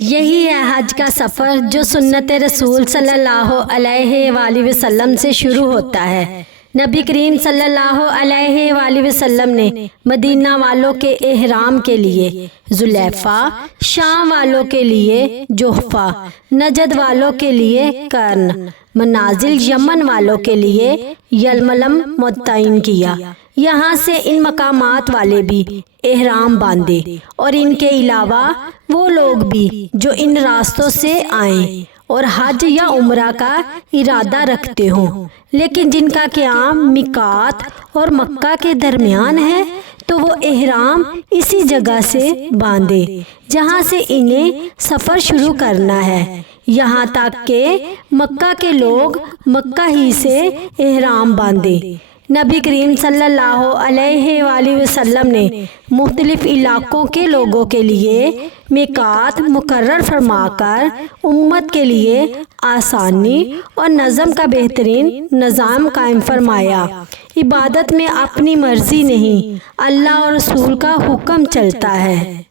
یہی ہے حج کا سفر جو سنت رسول صلی اللہ علیہ وآلہ وسلم سے شروع ہوتا ہے۔ نبی کریم صلی اللہ علیہ وآلہ وسلم نے مدینہ والوں کے احرام کے لیے ذوالحلیفہ، شام والوں کے لیے جحفہ، نجد والوں کے لیے کرن، منازل یمن والوں کے لیے یلملم متعین کیا۔ یہاں سے ان مقامات والے بھی احرام باندھے، اور ان کے علاوہ وہ لوگ بھی جو ان راستوں سے آئیں اور حج یا عمرہ کا ارادہ رکھتے ہوں، لیکن جن کا قیام میقات اور مکہ کے درمیان ہے تو وہ احرام اسی جگہ سے باندھے جہاں سے انہیں سفر شروع کرنا ہے، یہاں تک کہ مکہ کے لوگ مکہ ہی سے احرام باندھے۔ نبی کریم صلی اللہ علیہ وآلہ وسلم نے مختلف علاقوں کے لوگوں کے لیے میقات مقرر فرما کر امت کے لیے آسانی اور نظم کا بہترین نظام قائم فرمایا۔ عبادت میں اپنی مرضی نہیں، اللہ اور رسول کا حکم چلتا ہے۔